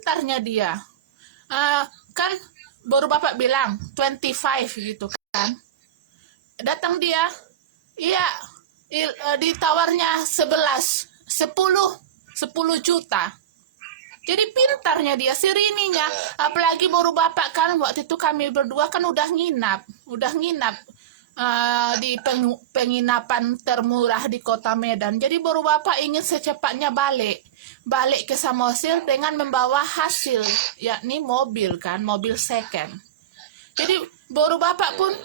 pintarnya dia. Kan baru bapak bilang 25 gitu kan. Datang dia, iya, ditawarnya 10 juta. Jadi pintarnya dia, si Rininya. Apalagi baru bapak kan, waktu itu kami berdua kan udah nginap di penginapan termurah di kota Medan. Jadi baru bapak ingin secepatnya balik ke Samosir dengan membawa hasil, yakni mobil kan, mobil second. Jadi baru bapak pun,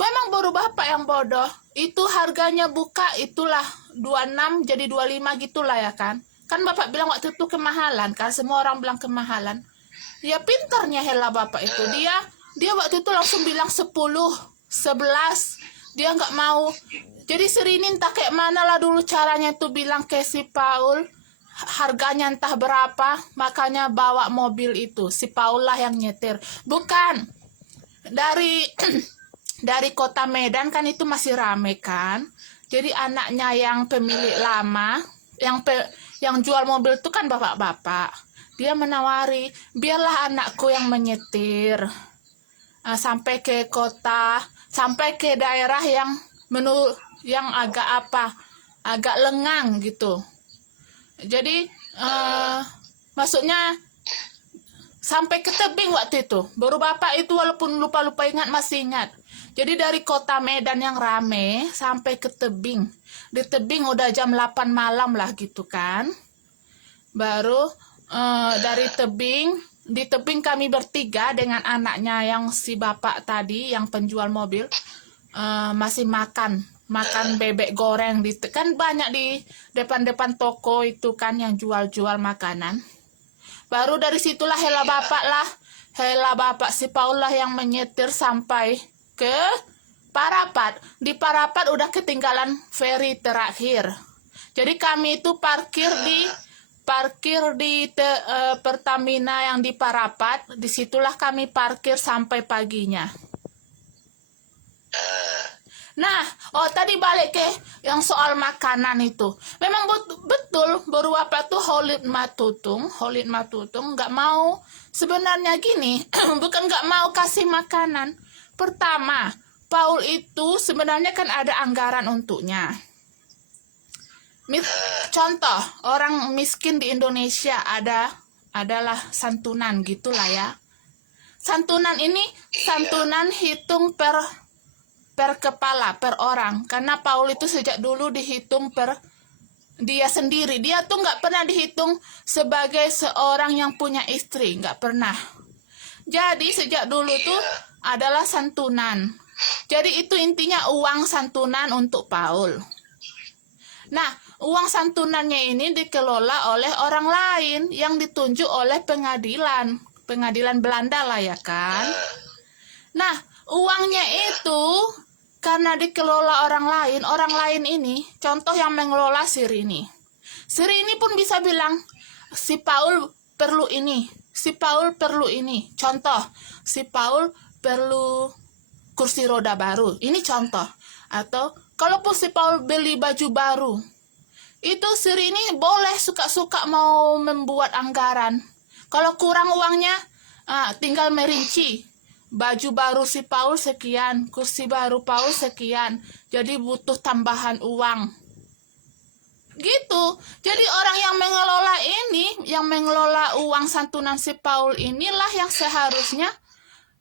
memang baru bapak yang bodoh. Itu harganya buka itulah 26 jadi 25 gitulah ya kan. Kan bapak bilang waktu itu kemahalan kan, semua orang bilang kemahalan. Ya pintarnya hela bapak itu. Dia waktu itu langsung bilang 10, 11. Dia nggak mau. Jadi Serini entah kayak mana lah dulu caranya tuh bilang ke si Paul harganya entah berapa, makanya bawa mobil itu. Si Paul lah yang nyetir. Bukan dari dari kota Medan kan itu masih rame kan. Jadi anaknya yang pemilik lama, yang jual mobil itu kan bapak-bapak. Dia menawari, biarlah anakku yang menyetir sampai ke kota, sampai ke daerah yang agak lengang gitu. Jadi maksudnya sampai ke tebing waktu itu. Baru bapak itu walaupun lupa-lupa ingat masih ingat. Jadi dari kota Medan yang rame sampai ke tebing. Di tebing udah jam 8 malam lah gitu kan. Baru dari di tebing kami bertiga dengan anaknya yang si bapak tadi yang penjual mobil masih makan bebek goreng kan banyak di depan-depan toko itu kan yang jual-jual makanan. Baru dari situlah hela bapak si Paul lah yang menyetir sampai ke Parapat. Di Parapat udah ketinggalan feri terakhir. Jadi kami itu parkir di Pertamina yang di Parapat. Disitulah kami parkir sampai paginya. Nah, tadi balik ke yang soal makanan itu. Memang betul baru apa tuh Holid Matutung nggak mau sebenarnya gini, bukan nggak mau kasih makanan. Pertama, Paul itu sebenarnya kan ada anggaran untuknya. Contoh, orang miskin di Indonesia adalah santunan gitulah ya. Santunan ini santunan hitung per kepala, per orang. Karena Paul itu sejak dulu dihitung per dia sendiri. Dia tuh nggak pernah dihitung sebagai seorang yang punya istri. Nggak pernah. Jadi sejak dulu tuh adalah santunan. Jadi itu intinya uang santunan untuk Paul. Nah, uang santunannya ini dikelola oleh orang lain yang ditunjuk oleh pengadilan Belanda lah ya kan. Nah, uangnya itu karena dikelola orang lain ini, contoh yang mengelola si Rini pun bisa bilang, si Paul perlu ini, contoh, si Paul perlu kursi roda baru, ini contoh. Atau kalaupun si Paul beli baju baru, itu si Rini boleh suka-suka mau membuat anggaran. Kalau kurang uangnya, tinggal merinci. Baju baru si Paul sekian, kursi baru Paul sekian. Jadi butuh tambahan uang. Gitu. Jadi orang yang mengelola uang santunan si Paul inilah yang seharusnya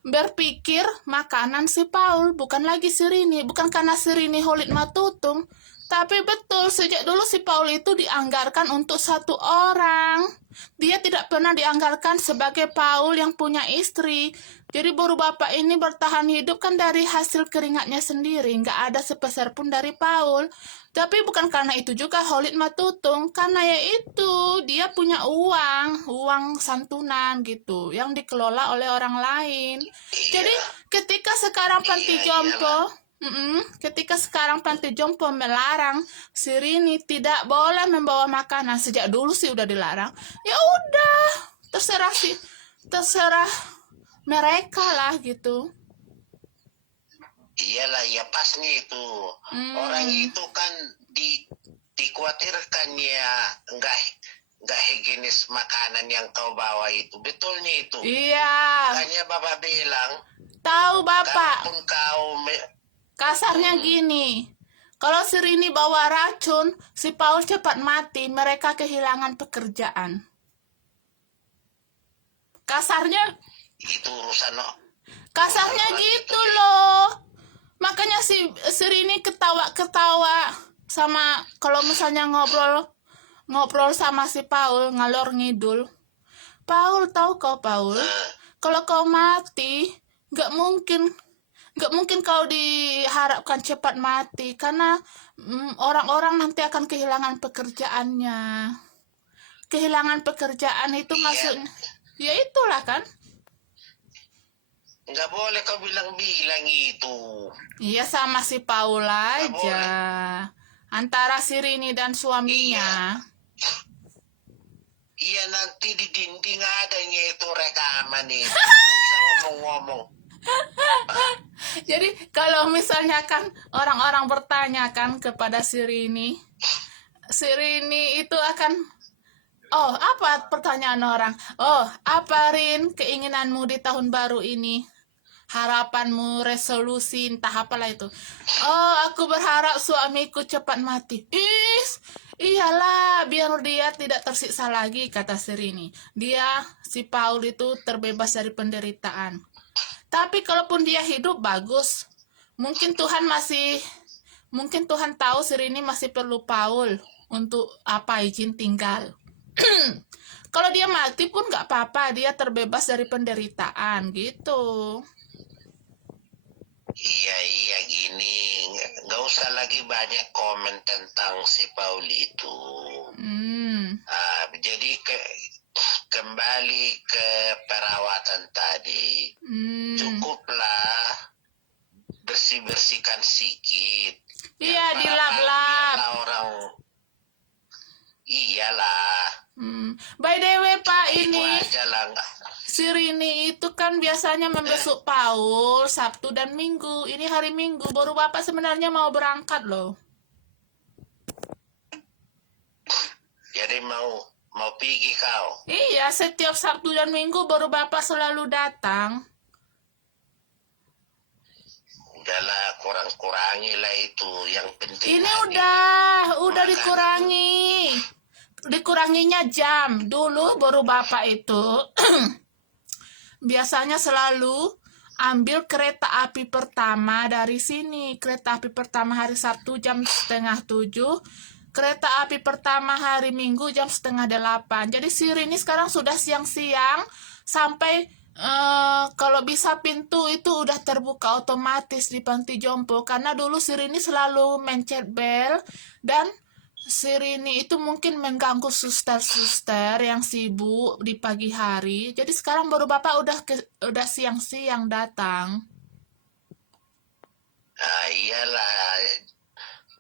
berpikir makanan si Paul, bukan lagi si Rini. Bukan karena si Rini Holid Matutung, tapi betul sejak dulu si Paul itu dianggarkan untuk satu orang. Dia tidak pernah dianggarkan sebagai Paul yang punya istri. Jadi baru bapak ini bertahan hidup kan dari hasil keringatnya sendiri. Nggak ada sepeser pun dari Paul. Tapi bukan karena itu juga Holid Matutung. Karena yaitu dia punya uang santunan gitu. Yang dikelola oleh orang lain. Jadi ketika sekarang panti jompo melarang si Rini tidak boleh membawa makanan, sejak dulu sih udah dilarang. Ya udah, terserah mereka lah gitu. Iyalah, ya pasnya itu. Orang itu kan dikhawatirkan ya nggak higienis makanan yang kau bawa itu. Betulnya itu. Iya, Makanya Bapak bilang, tahu Bapak. kalaupun kau Kasarnya gini, kalau si Rini bawa racun, si Paul cepat mati, mereka kehilangan pekerjaan. Kasarnya itu urusan Kasarnya orang gitu itu, loh. Makanya si Rini ketawa-ketawa sama kalau misalnya ngobrol sama si Paul ngalor ngidul. Paul, tahu kau Paul? Kalau kau mati, nggak mungkin kau diharapkan cepat mati karena orang-orang nanti akan kehilangan pekerjaannya. Kehilangan pekerjaan itu Iya. maksudnya, ya itulah kan. nggak boleh kau bilang-bilang itu. Iya sama si Paul aja. Antara si Rini dan suaminya. Iya, nanti di dinding adanya itu rekaman itu. Nggak usah ngomong-ngomong. Jadi kalau misalnya kan orang-orang bertanya kan kepada si Rini itu akan, oh apa pertanyaan orang? Oh, apa Rin keinginanmu di tahun baru ini? Harapanmu, resolusi, entah apalah itu. Oh, aku berharap suamiku cepat mati. Iyalah, biar dia tidak tersiksa lagi, kata si Rini. Si Paul itu terbebas dari penderitaan. Tapi kalaupun dia hidup, bagus. Mungkin Tuhan tahu si Rini masih perlu Paul untuk izin tinggal. Kalau dia mati pun nggak apa-apa, dia terbebas dari penderitaan gitu. Iya gini, nggak usah lagi banyak komen tentang si Paul itu. Jadi kembali ke perawatan tadi. Cukuplah bersihkan sedikit. Iya, dilap-lap. Orang iyalah. By the way Pak, Itu ini aja lah, si Rini itu kan biasanya membesuk Paul Sabtu dan Minggu. Ini hari Minggu, baru Bapak sebenarnya mau berangkat loh. Jadi mau pergi kau? Iya, setiap Sabtu dan Minggu baru Bapak selalu datang. Udahlah, kurang-kurangilah itu. Yang penting ini udah dikuranginya jam. Dulu baru Bapak itu biasanya selalu ambil kereta api pertama dari sini. Kereta api pertama hari Sabtu jam 6:30, kereta api pertama hari Minggu jam 7:30. Jadi si Rini sekarang sudah siang-siang sampai kalau bisa pintu itu udah terbuka otomatis di panti jompo, karena dulu si Rini selalu mencet bel dan si Rini itu mungkin mengganggu suster-suster yang sibuk di pagi hari. Jadi sekarang baru Bapak udah siang-siang datang. Iyalah,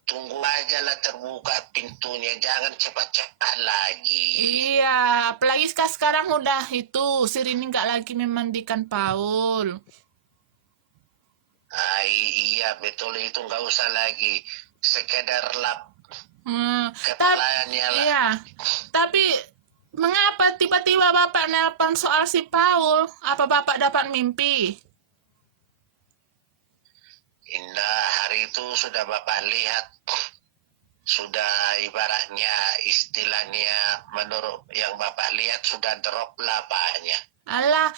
tunggu aja lah terbuka pintunya, jangan cepat-cepat lagi. Iya, apalagi sekarang udah itu si Rini nggak lagi memandikan Paul. Iya betul, itu nggak usah lagi, sekedar lap Kepalanya lah. Iya, tapi mengapa tiba-tiba Bapak nelpon soal si Paul? Apa Bapak dapat mimpi? Indah, hari itu sudah Bapak lihat, sudah ibaratnya istilahnya menurut yang Bapak lihat sudah drop lah Paknya. Alah,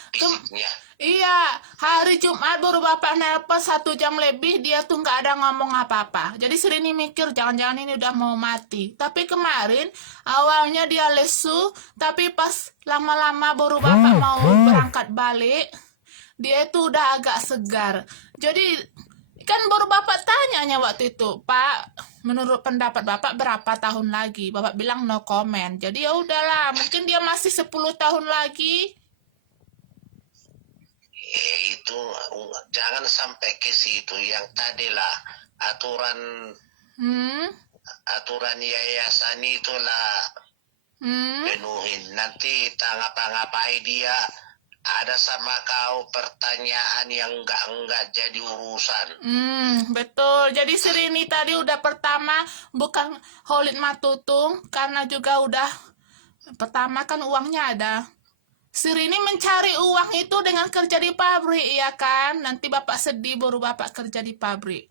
iya, hari Jumat baru Bapak nelpon 1 jam lebih, dia tuh nggak ada ngomong apa-apa. Jadi si Rini mikir jangan-jangan ini udah mau mati. Tapi kemarin awalnya dia lesu, tapi pas lama-lama baru Bapak mau berangkat balik, dia itu udah agak segar. Jadi kan baru Bapak tanyanya waktu itu, Pak, menurut pendapat Bapak berapa tahun lagi? Bapak bilang no comment. Jadi ya udahlah, mungkin dia masih 10 tahun lagi. Itu jangan sampai ke situ. Yang tadi lah aturan yayasan itulah penuhin. Nanti ngapa-ngapain dia ada sama kau pertanyaan yang enggak jadi urusan. Betul. Jadi si Rini tadi udah pertama bukan Holid Matutung, karena juga udah Pertama kan uangnya ada. Si Rini mencari uang itu dengan kerja di pabrik, ya kan? Nanti bapak sedih baru bapak kerja di pabrik.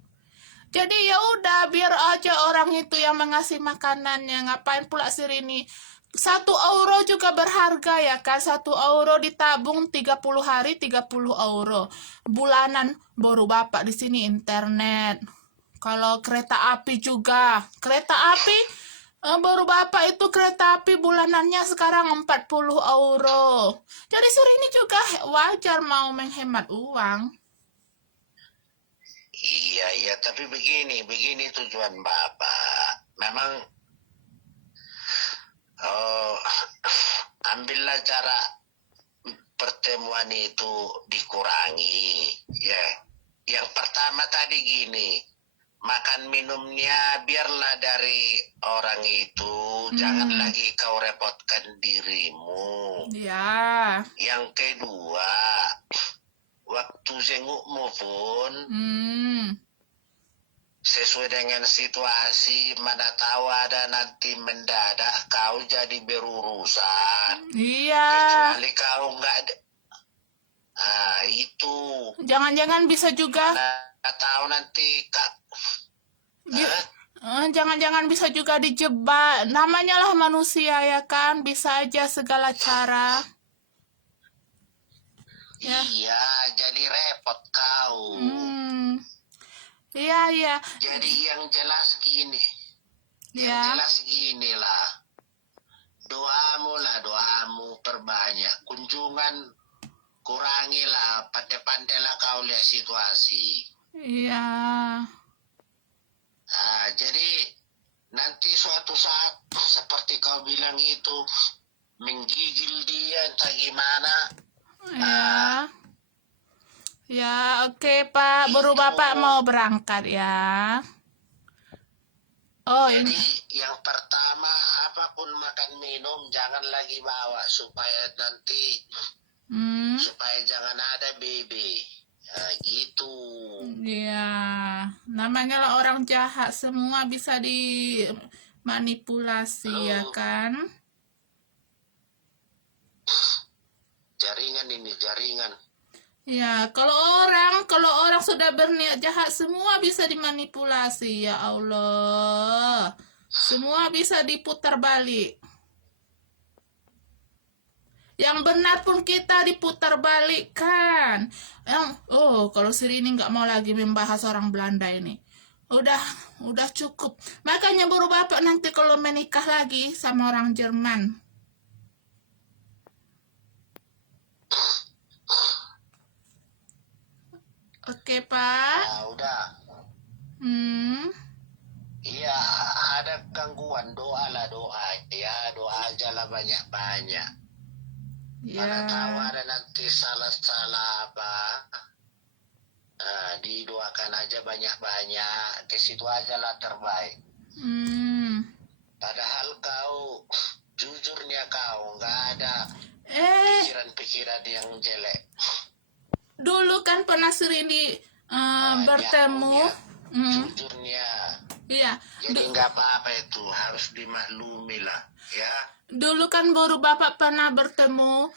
Jadi ya udah, biar aja orang itu yang mengasih makanannya. Ngapain pula si Rini? 1 euro juga berharga, ya kan? 1 euro ditabung 30 hari 30 euro. Bulanan baru bapak di sini internet. Kalau kereta api juga. Kereta api baru bapak itu kereta api bulanannya sekarang 40 euro. Jadi si Rini juga wajar mau menghemat uang. Iya, tapi begini tujuan Bapak. Memang ambillah cara pertemuan itu dikurangi. Ya, yang pertama tadi gini, makan minumnya biarlah dari orang itu, jangan lagi kau repotkan dirimu. Ya. Yang kedua, waktu jengukmu pun sesuai dengan situasi, mana tahu ada nanti mendadak kau jadi berurusan. Iya. Kecuali kau nggak itu. Jangan-jangan bisa juga. Mana tahu nanti kak. Jangan-jangan bisa juga dijebak. Namanya lah manusia, ya kan? Bisa aja segala cara. Ya. Iya, jadi repot kau. Iya. Jadi yang jelas gini. Yang Ya. jelas gini lah. Doamu perbanyak. Kunjungan kurangilah. Pandai-pandailah kau lihat situasi. Iya. Jadi nanti suatu saat seperti kau bilang itu menggigil dia entah gimana. Ya, oke Pak. Baru Bapak mau berangkat ya. Oh, Jadi yang pertama, apapun makan minum jangan lagi bawa supaya nanti supaya jangan ada BB. Gitu. Iya, namanya lah orang jahat, semua bisa dimanipulasi, ya kan? Jaringan. Ya, kalau orang sudah berniat jahat, semua bisa dimanipulasi, ya Allah. Semua bisa diputar balik. Yang benar pun kita diputar balik kan. Kalau si Rini nggak mau lagi membahas orang Belanda ini. Udah cukup. Makanya baru bapak nanti kalau menikah lagi sama orang Jerman. Oke, Pak. Udah. Iya, ada gangguan doa ya, doa aja lah banyak-banyak. Mana tahu ada nanti salah apa. Didoakan aja banyak-banyak, ke situ aja lah terbaik. Padahal kau jujurnya kau nggak ada pikiran-pikiran yang jelek. Dulu kan pernah sering bertemu. Jujurnya. Iya. Jadi nggak apa-apa itu, harus dimaklumi lah, ya. Dulu kan baru bapak pernah bertemu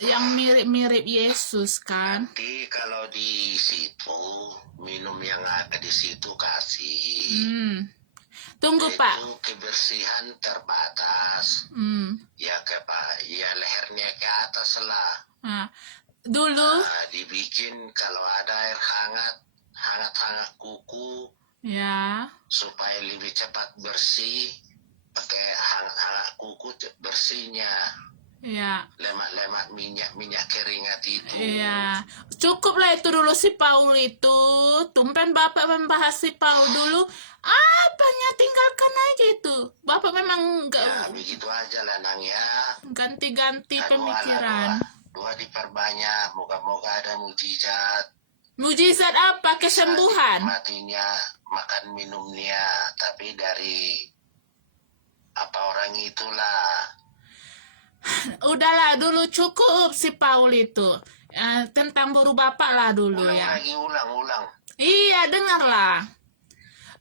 yang mirip-mirip Yesus kan. Nanti kalau di situ minum yang ada di situ kasih. Tunggu itu Pak. Kebersihan terbatas. Ya ya lehernya ke atas lah. Dulu. Dibikin kalau ada air hangat kuku. Ya. Supaya lebih cepat bersih. Pakai hangat kuku bersihnya. Ya. Lemak-lemak minyak keringat itu. Iya. Cukup lah itu dulu si Paul itu. Tumpen bapak membahas si Paul dulu. Apanya tinggalkan aja itu. Bapak memang enggak. Ya begitu aja lah Nang ya. Ganti-ganti pemikiran. Doa diperbanyak. Moga-moga ada mujizat. Mujizat apa? Kesembuhan. Matinya makan minumnya. Tapi dari apa orang itulah. Udahlah dulu cukup si Paul itu. Tentang baru bapak lah dulu ya. Ulang. Iya, dengarlah.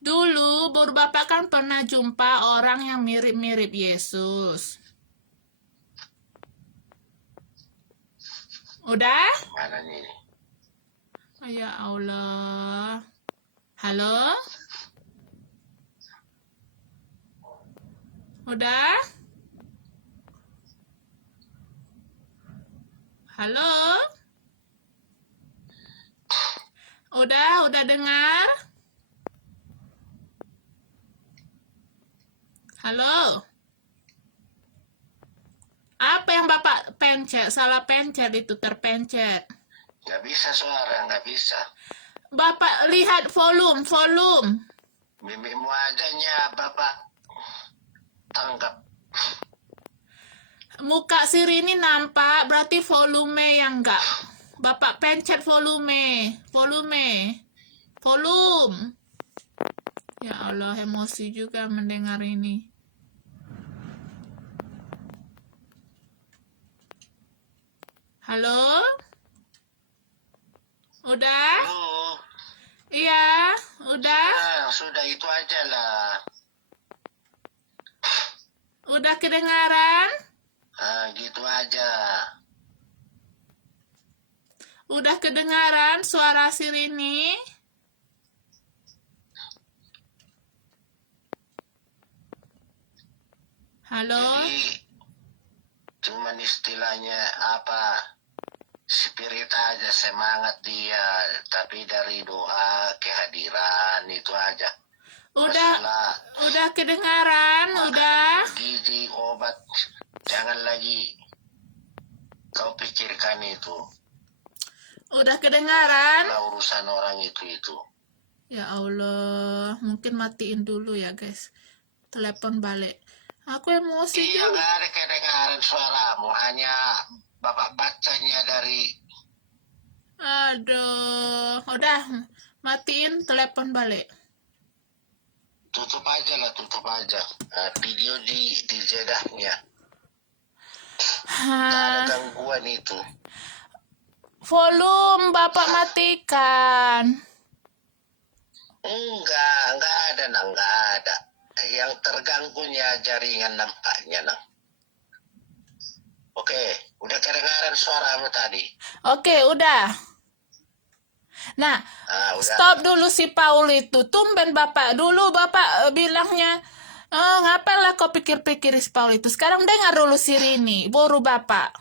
Dulu baru bapak kan pernah jumpa orang yang mirip-mirip Yesus. Udah? Mana nih? Oh, ya Allah. Halo? Udah? Halo? Udah dengar? Halo? Apa yang Bapak pencet? Salah pencet itu, terpencet. Nggak bisa suara, nggak bisa. Bapak lihat volume. Mimikmu adanya Bapak tanggap. Muka Sirini nampak, berarti volume yang enggak. Bapak pencet volume. Ya Allah, emosi juga mendengar ini. Halo? Udah? Halo. Iya, udah? Sudah itu aja lah. Udah kedengaran? Gitu aja. Udah kedengaran suara Sirini? Halo? Jadi cuman istilahnya apa? Spirit aja, semangat dia, tapi dari doa kehadiran itu aja. Udah kedengaran, udah. Gizi, obat, jangan lagi kau pikirkan itu. Udah kedengaran? Lah urusan orang itu. Ya Allah, mungkin matiin dulu ya guys. Telepon balik. Aku emosi Iya, juga. gak ada kedengaran suaramu, hanya Bapak bacanya dari. Aduh, udah matiin telepon balik. Tutup aja. Video di jedahnya. Gak ada gangguan itu. Volume Bapak matikan. Enggak ada. Yang terganggunya jaringan nampaknya, Nang. Oke, udah kedengaran suaramu tadi. Oke, udah. Nah, Udah. stop dulu si Paul itu. Tumben Bapak. Dulu Bapak bilangnya, ngapain kau pikir-pikir si Paul itu. Sekarang dengar dulu si Rini, baru Bapak.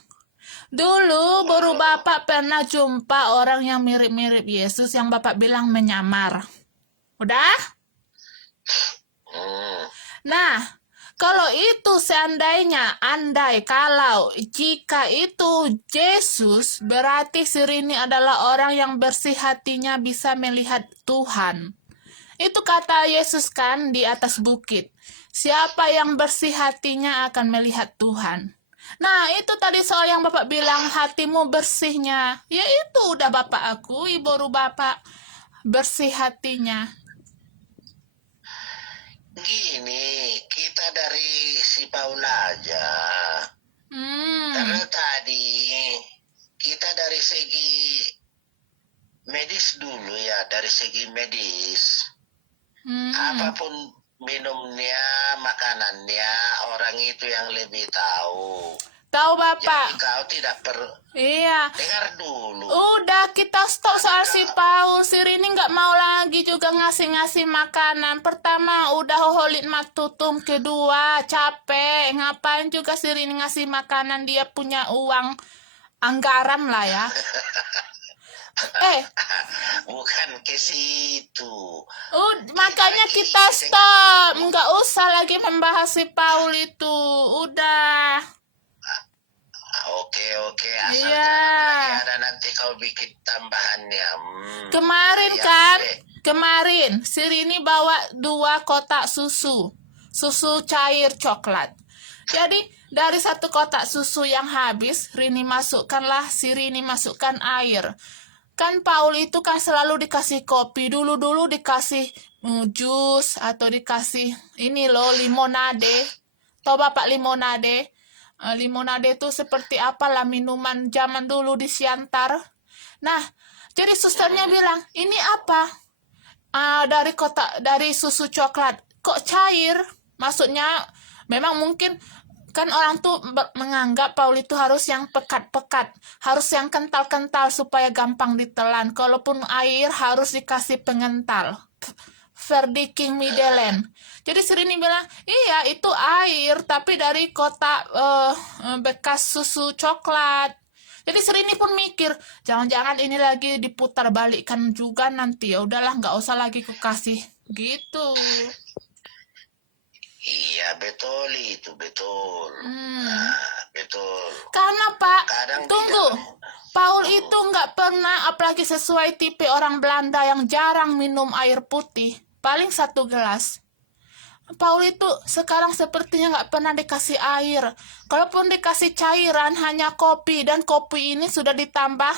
Dulu baru Bapak pernah jumpa orang yang mirip-mirip Yesus yang Bapak bilang menyamar. Udah? Nah, kalau itu seandainya, jika itu Yesus, berarti Sirini adalah orang yang bersih hatinya bisa melihat Tuhan. Itu kata Yesus kan di atas bukit. Siapa yang bersih hatinya akan melihat Tuhan. Nah, itu tadi soal yang Bapak bilang hatimu bersihnya. Ya itu udah Bapak akui, baru Bapak bersih hatinya. Gini, kita dari si Paula aja. Karena tadi kita dari segi medis dulu ya, dari segi medis. Apapun minumnya, makanannya, orang itu yang lebih tahu. Tahu Bapak? Jadi kau tidak perlu. Iya. Dengar dulu. Udah kita stop soal si Paul. Si Rini nggak mau lagi juga ngasih makanan. Pertama udah holit matutum. Kedua capek. Ngapain juga si Rini ngasih makanan. Dia punya uang anggaran lah ya. Bukan ke situ. Makanya kita stop. Nggak usah lagi membahas si Paul itu. Udah. Oke, asal jangan lagi ada nanti kau bikin tambahannya. Kemarin si Rini bawa 2 kotak susu cair coklat. Jadi dari 1 kotak susu yang habis, si Rini masukkan air. Kan Paul itu kan selalu dikasih kopi, dulu dikasih jus atau dikasih ini loh limonade. Tahu Bapak limonade? Limonade itu seperti apalah minuman zaman dulu di Siantar. Nah, jadi susternya bilang, ini apa? Dari susu coklat. Kok cair? Maksudnya, memang mungkin Kan orang tuh menganggap Paul itu harus yang pekat-pekat, harus yang kental-kental supaya gampang ditelan. Kalaupun air harus dikasih pengental. Verdiking Midelen. Jadi Serini bilang, iya itu air, tapi dari kotak bekas susu coklat. Jadi Serini pun mikir, jangan-jangan ini lagi diputar balikkan juga nanti. Ya udahlah, nggak usah lagi kukasih. Gitu. Iya betul itu betul. Hmm. Betul. Karena Pak, Kadang tunggu. Paul itu nggak pernah, apalagi sesuai tipe orang Belanda yang jarang minum air putih. Paling 1 gelas. Paul itu sekarang sepertinya nggak pernah dikasih air. Kalaupun dikasih cairan hanya kopi, dan kopi ini sudah ditambah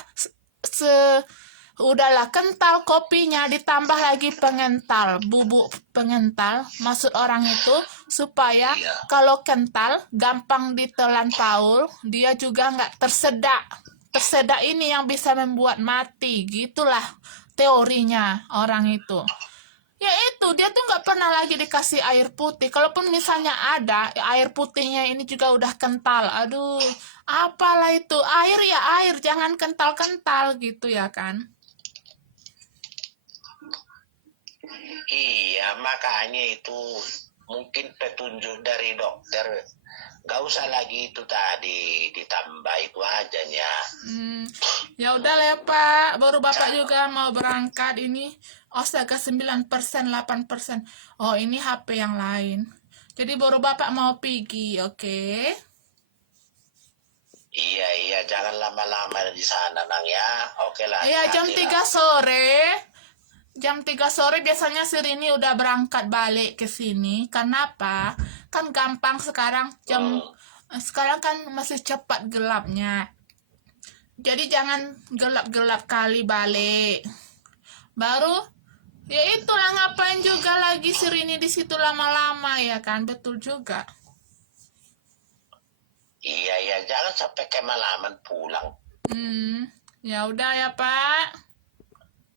udahlah kental kopinya, ditambah lagi pengental, bubuk pengental. Maksud orang itu supaya Iya. kalau kental gampang ditelan Paul, dia juga nggak tersedak. Tersedak ini yang bisa membuat mati, gitulah teorinya orang itu. Ya itu, dia tuh nggak pernah lagi dikasih air putih. Kalaupun misalnya ada, air putihnya ini juga udah kental. Aduh, apalah itu. Air ya air, jangan kental-kental gitu ya kan. Iya, makanya itu mungkin petunjuk dari dokter. Gak usah lagi itu tadi ditambah itu aja ya. Ya udah lah ya Pak, baru Bapak juga mau berangkat ini. Astaga 9%, 8%. Oh ini HP yang lain. Jadi baru Bapak mau pergi, oke? Iya, jangan lama-lama di sana nang ya. Oke lah. Iya jam 3 sore. Jam 3 sore biasanya si Rini udah berangkat balik ke sini. Kenapa? Kan gampang sekarang sekarang kan masih cepat gelapnya. Jadi jangan gelap-gelap kali balik. Baru ya itulah, ngapain juga lagi si Rini di situ lama-lama ya kan? Betul juga. Iya, jangan sampai kemalaman pulang. Ya udah ya Pak.